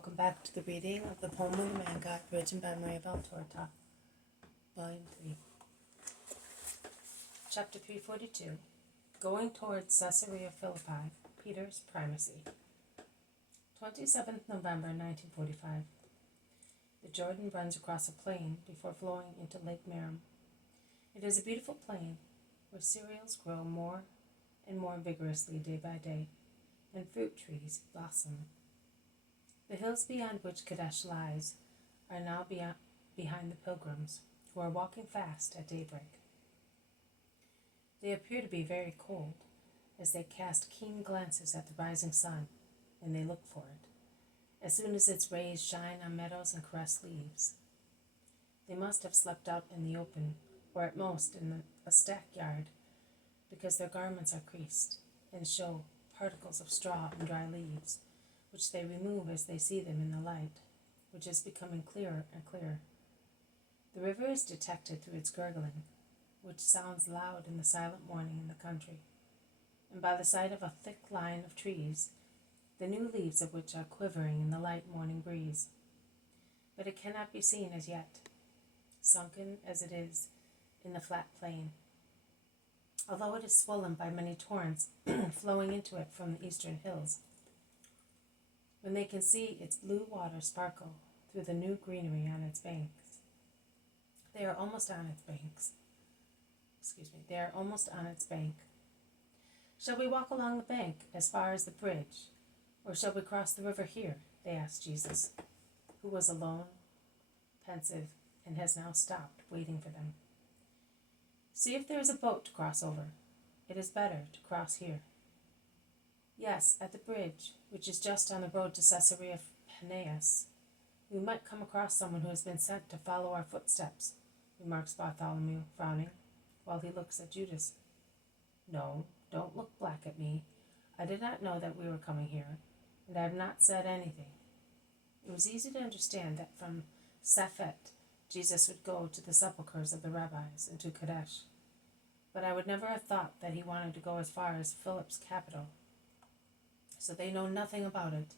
welcome back to the reading of the poem of the Man God, written by Maria Valtorta, Volume 3. Chapter 342, Going Towards Caesarea Philippi, Peter's Primacy. 27th November 1945. The Jordan runs across a plain before flowing into Lake Merom. It is a beautiful plain where cereals grow more and more vigorously day by day, and fruit trees blossom. The hills beyond which Kadesh lies are now behind the pilgrims, who are walking fast at daybreak. They appear to be very cold, as they cast keen glances at the rising sun, and they look for it, as soon as its rays shine on meadows and caress leaves. They must have slept out in the open, or at most in a stackyard, because their garments are creased, and show particles of straw and dry leaves, which they remove as they see them in the light, which is becoming clearer and clearer. The river is detected through its gurgling, which sounds loud in the silent morning in the country, and by the side of a thick line of trees, the new leaves of which are quivering in the light morning breeze. But it cannot be seen as yet, sunken as it is in the flat plain, although it is swollen by many torrents flowing into it from the eastern hills. When they can see its blue water sparkle through the new greenery on its banks. They are almost on its bank. Shall we walk along the bank as far as the bridge, or shall we cross the river here? They asked Jesus, who was alone, pensive, and has now stopped, waiting for them. See if there is a boat to cross over. It is better to cross here. Yes, at the bridge, which is just on the road to Caesarea Phineas. We might come across someone who has been sent to follow our footsteps, remarks Bartholomew, frowning, while he looks at Judas. No, don't look black at me. I did not know that we were coming here, and I have not said anything. It was easy to understand that from Saphet, Jesus would go to the sepulchres of the rabbis and to Kadesh, but I would never have thought that he wanted to go as far as Philip's capital. So they know nothing about it.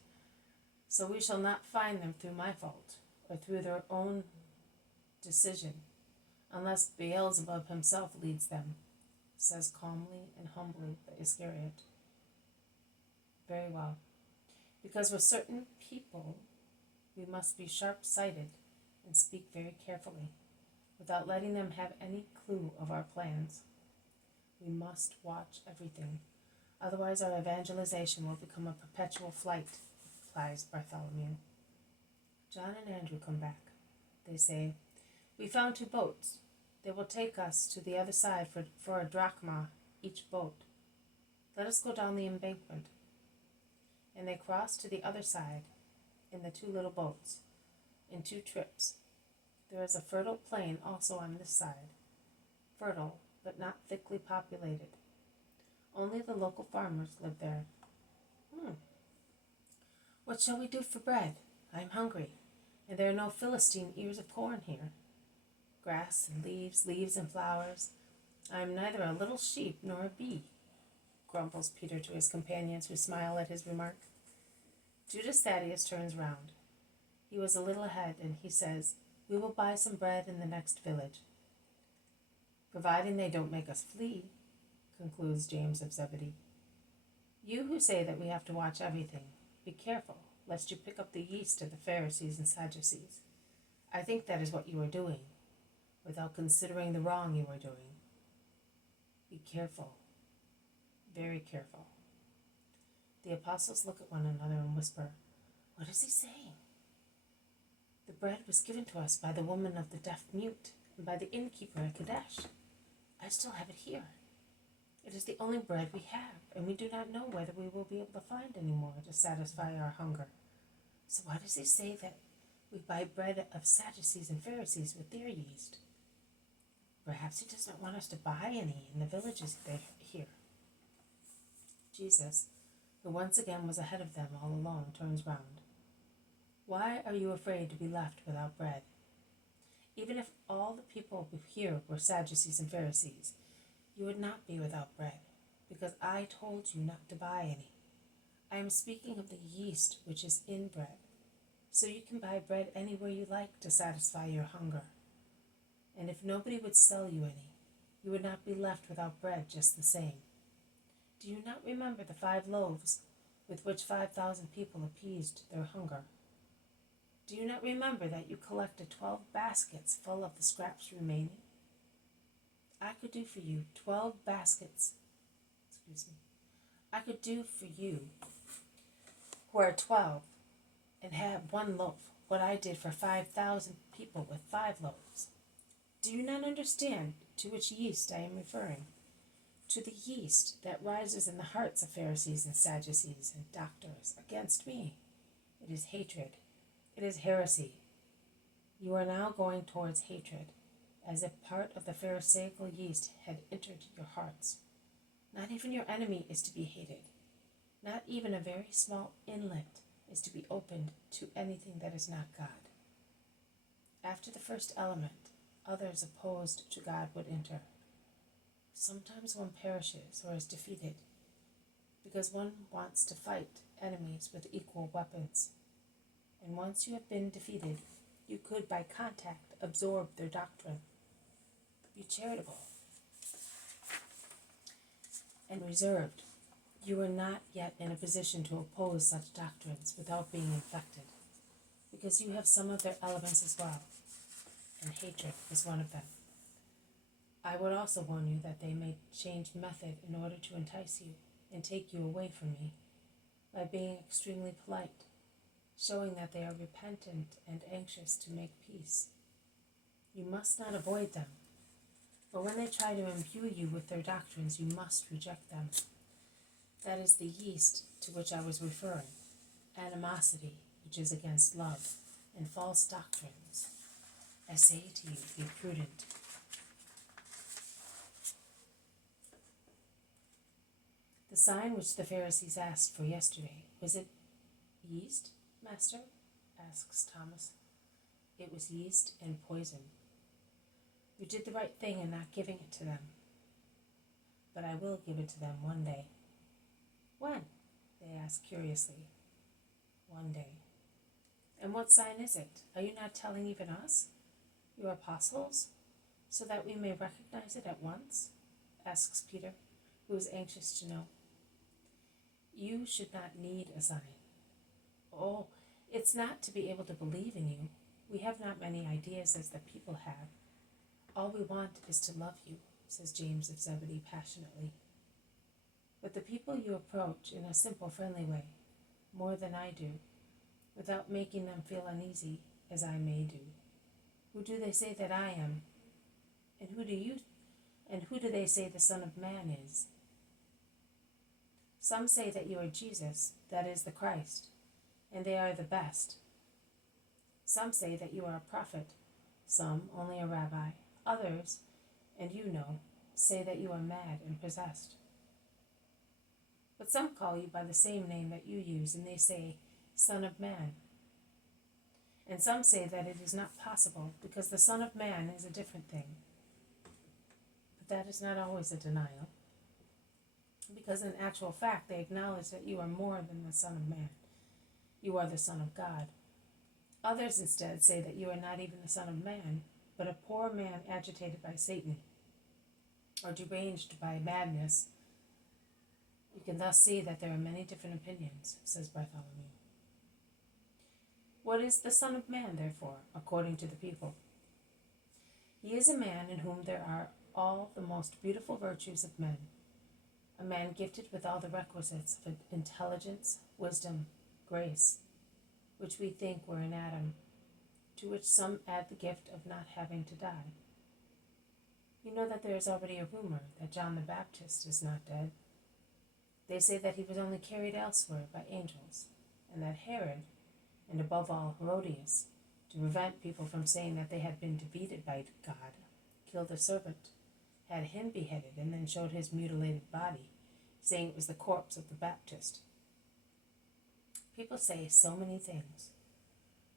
So we shall not find them through my fault, or through their own decision, unless Beelzebub himself leads them, says calmly and humbly the Iscariot. Very well. Because with certain people, we must be sharp-sighted and speak very carefully, without letting them have any clue of our plans. We must watch everything. Otherwise our evangelization will become a perpetual flight, replies Bartholomew. John and Andrew come back. They say, We found 2 boats. They will take us to the other side for a drachma each boat. Let us go down the embankment. And they cross to the other side in the 2 little boats, in 2 trips. There is a fertile plain also on this side, fertile but not thickly populated. Only the local farmers live there. What shall we do for bread? I am hungry, and there are no Philistine ears of corn here. Grass and leaves, leaves and flowers. I am neither a little sheep nor a bee, grumbles Peter to his companions, who smile at his remark. Judas Thaddeus turns round. He was a little ahead, and he says, We will buy some bread in the next village. Providing they don't make us flee, concludes James of Zebedee. You who say that we have to watch everything, be careful, lest you pick up the yeast of the Pharisees and Sadducees. I think that is what you are doing, without considering the wrong you are doing. Be careful, very careful. The apostles look at one another and whisper, What is he saying? The bread was given to us by the woman of the deaf mute and by the innkeeper at Kadesh. I still have it here. It is the only bread we have, and we do not know whether we will be able to find any more to satisfy our hunger. So why does he say that we buy bread of Sadducees and Pharisees with their yeast? Perhaps he does not want us to buy any in the villages here. Jesus, who once again was ahead of them all along, turns round. Why are you afraid to be left without bread? Even if all the people here were Sadducees and Pharisees, you would not be without bread, because I told you not to buy any. I am speaking of the yeast which is in bread. so you can buy bread anywhere you like to satisfy your hunger. And if nobody would sell you any, you would not be left without bread just the same. Do you not remember the 5 loaves with which 5,000 people appeased their hunger? Do you not remember that you collected 12 baskets full of the scraps remaining? I could do for you 12 baskets. I could do for you who are 12 and have 1 loaf, what I did for 5,000 people with 5 loaves. Do you not understand to which yeast I am referring? To the yeast that rises in the hearts of Pharisees and Sadducees and doctors against me. It is hatred. It is heresy. You are now going towards hatred, as if part of the Pharisaical yeast had entered your hearts. Not even your enemy is to be hated. Not even a very small inlet is to be opened to anything that is not God. After the first element, others opposed to God would enter. Sometimes one perishes or is defeated because one wants to fight enemies with equal weapons. And once you have been defeated, you could by contact absorb their doctrine. Be charitable and reserved. You are not yet in a position to oppose such doctrines without being infected, because you have some of their elements as well, and hatred is one of them. I would also warn you that they may change method in order to entice you and take you away from me by being extremely polite, showing that they are repentant and anxious to make peace. You must not avoid them, but when they try to imbue you with their doctrines, you must reject them. That is the yeast to which I was referring, animosity, which is against love, and false doctrines. I say to you, be prudent. The sign which the Pharisees asked for yesterday, was it yeast, Master? Asks Thomas. It was yeast and poison. You did the right thing in not giving it to them. But I will give it to them one day. When? They asked curiously. One day. And what sign is it? Are you not telling even us, your apostles, so that we may recognize it at once? Asks Peter, who is anxious to know. You should not need a sign. Oh, it's not to be able to believe in you. We have not many ideas as the people have. All we want is to love you, says James of Zebedee passionately. But the people you approach in a simple, friendly way, more than I do, without making them feel uneasy, as I may do. Who do they say that I am? And who do they say the Son of Man is? Some say that you are Jesus, that is the Christ, and they are the best. Some say that you are a prophet, some only a rabbi. Others, and you know, say that you are mad and possessed. But some call you by the same name that you use, and they say, Son of Man. And some say that it is not possible, because the Son of Man is a different thing. But that is not always a denial, because in actual fact they acknowledge that you are more than the Son of Man. You are the Son of God. Others instead say that you are not even the Son of Man, but a poor man agitated by Satan, or deranged by madness. You can thus see that there are many different opinions, says Bartholomew. What is the Son of Man, therefore, according to the people? He is a man in whom there are all the most beautiful virtues of men, a man gifted with all the requisites of intelligence, wisdom, grace, which we think were in Adam, to which some add the gift of not having to die. You know that there is already a rumor that John the Baptist is not dead. They say that he was only carried elsewhere by angels, and that Herod, and above all Herodias, to prevent people from saying that they had been defeated by God, killed a servant, had him beheaded, and then showed his mutilated body, saying it was the corpse of the Baptist. People say so many things.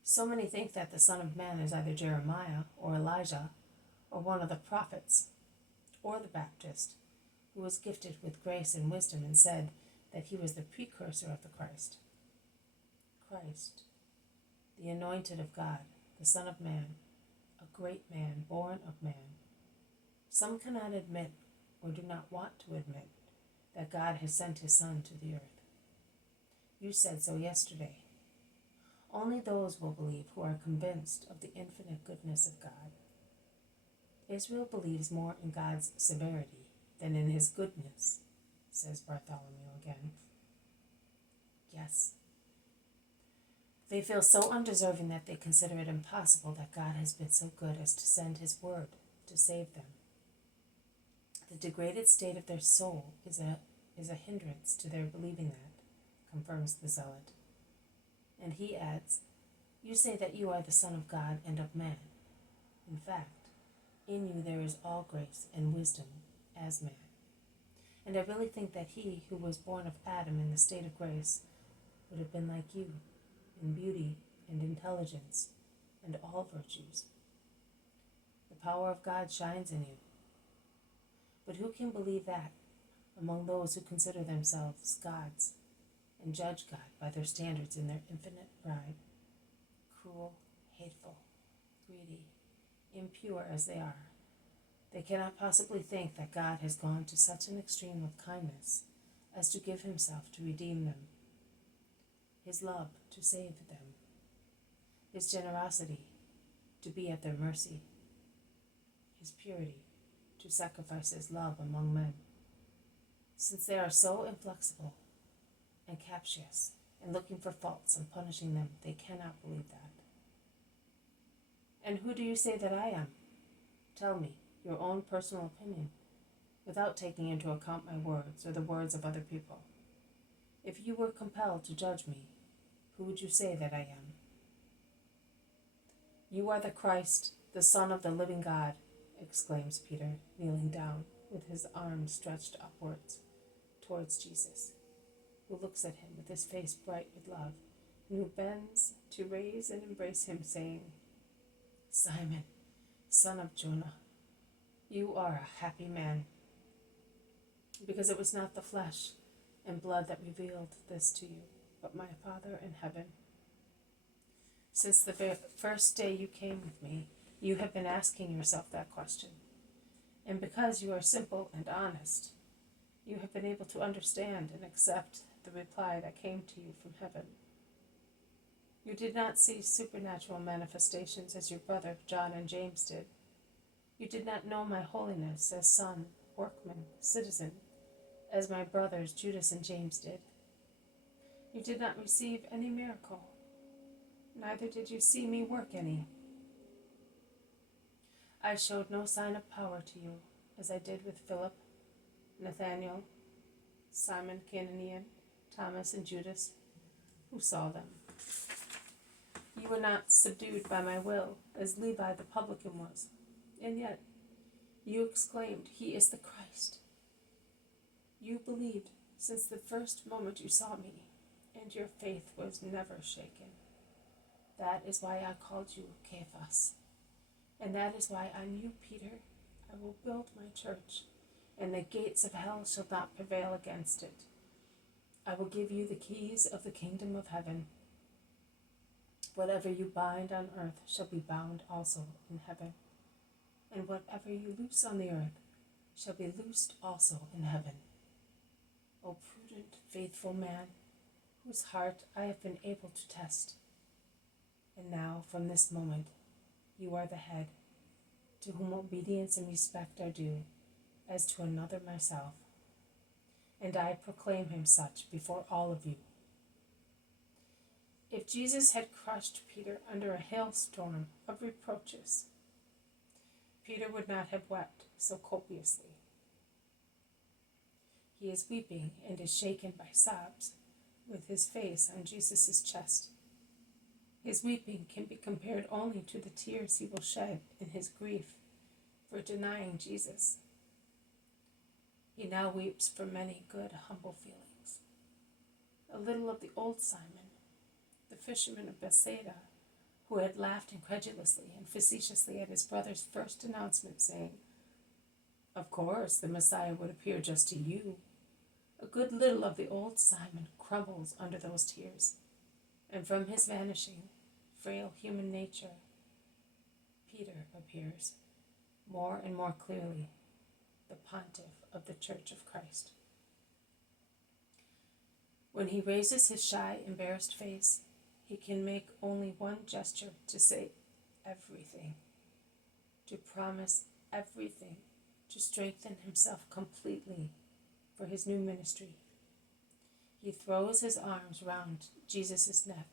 So many think that the Son of Man is either Jeremiah or Elijah or one of the prophets or the Baptist, who was gifted with grace and wisdom and said that he was the precursor of the Christ. the anointed of God, the Son of Man, a great man, born of man. Some cannot admit, or do not want to admit, that God has sent his Son to the earth. You said so yesterday. Only those will believe who are convinced of the infinite goodness of God. Israel believes more in God's severity than in his goodness, says Bartholomew again. Yes. They feel so undeserving that they consider it impossible that God has been so good as to send his word to save them. The degraded state of their soul is a hindrance to their believing that, confirms the zealot. And he adds, you say that you are the Son of God and of man. In fact, in you there is all grace and wisdom as man. And I really think that he who was born of Adam in the state of grace would have been like you, in beauty and intelligence and all virtues. The power of God shines in you. But who can believe that among those who consider themselves gods and judge God by their standards in their infinite pride, cruel, hateful, greedy, impure as they are? They cannot possibly think that God has gone to such an extreme of kindness as to give himself to redeem them, his love to save them, his generosity to be at their mercy, his purity to sacrifice his love among men. Since they are so inflexible and captious and looking for faults and punishing them, they cannot believe that. And who do you say that I am? Tell me your own personal opinion, without taking into account my words or the words of other people. If you were compelled to judge me, who would you say that I am? You are the Christ, the Son of the living God, exclaims Peter, kneeling down with his arms stretched upwards towards Jesus, who looks at him with his face bright with love, and who bends to raise and embrace him, saying, Simon, son of Jonah, you are a happy man, because it was not the flesh and blood that revealed this to you, but my Father in heaven. Since the first day you came with me, you have been asking yourself that question. And because you are simple and honest, you have been able to understand and accept the reply that came to you from heaven. You did not see supernatural manifestations as your brother John and James did. You did not know my holiness as son, workman, citizen, as my brothers Judas and James did. You did not receive any miracle, neither did you see me work any. I showed no sign of power to you, as I did with Philip, Nathanael, Simon Canaanian, Thomas, and Judas, who saw them. You were not subdued by my will, as Levi the publican was, and yet you exclaimed, He is the Christ. You believed since the first moment you saw me, and your faith was never shaken. That is why I called you Cephas, and that is why on you, Peter, I will build my church, and the gates of hell shall not prevail against it. I will give you the keys of the kingdom of heaven. Whatever you bind on earth shall be bound also in heaven, and whatever you loose on the earth shall be loosed also in heaven. O prudent, faithful man, whose heart I have been able to test. And now, from this moment, you are the head, to whom obedience and respect are due, as to another myself. And I proclaim him such before all of you. If Jesus had crushed Peter under a hailstorm of reproaches, Peter would not have wept so copiously. He is weeping and is shaken by sobs, with his face on Jesus' chest. His weeping can be compared only to the tears he will shed in his grief for denying Jesus. He now weeps for many good, humble feelings. A little of the old Simon, the fisherman of Bethsaida, who had laughed incredulously and facetiously at his brother's first announcement, saying, Of course, the Messiah would appear just to you. A good little of the old Simon crumbles under those tears, and from his vanishing, frail human nature, Peter appears more and more clearly, the pontiff of the Church of Christ. When he raises his shy, embarrassed face, he can make only one gesture to say everything, to promise everything, to strengthen himself completely for his new ministry. He throws his arms round Jesus' neck,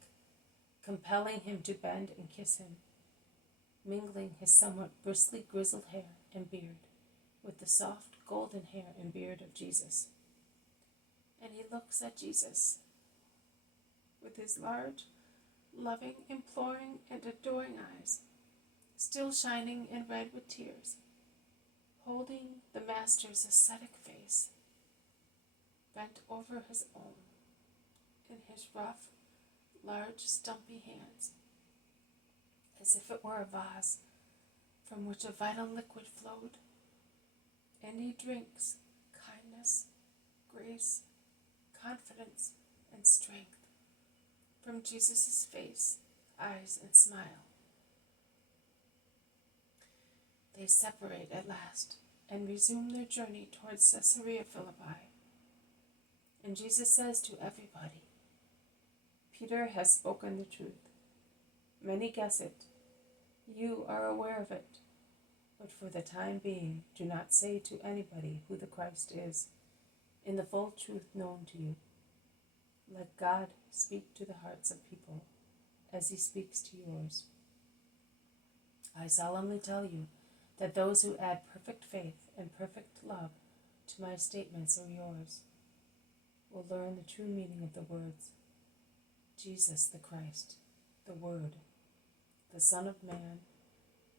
compelling him to bend and kiss him, mingling his somewhat bristly grizzled hair and beard with the soft golden hair and beard of Jesus. And he looks at Jesus with his large, loving, imploring, and adoring eyes, still shining and red with tears, holding the Master's ascetic face, bent over his own, in his rough, large, stumpy hands, as if it were a vase from which a vital liquid flowed. And he drinks kindness, grace, confidence, and strength from Jesus' face, eyes, and smile. They separate at last and resume their journey towards Caesarea Philippi. And Jesus says to everybody, Peter has spoken the truth. Many guess it. You are aware of it. But for the time being, do not say to anybody who the Christ is, in the full truth known to you. Let God speak to the hearts of people as he speaks to yours. I solemnly tell you that those who add perfect faith and perfect love to my statements or yours will learn the true meaning of the words, Jesus the Christ, the Word, the Son of Man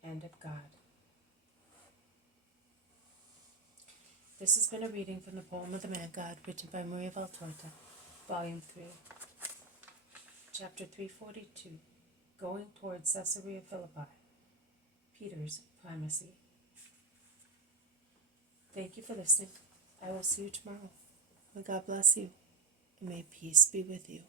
and of God. This has been a reading from the poem of the Man God, written by Maria Valtorta, Volume 3, Chapter 342, Going Toward Caesarea Philippi, Peter's Primacy. Thank you for listening. I will see you tomorrow. May God bless you, and may peace be with you.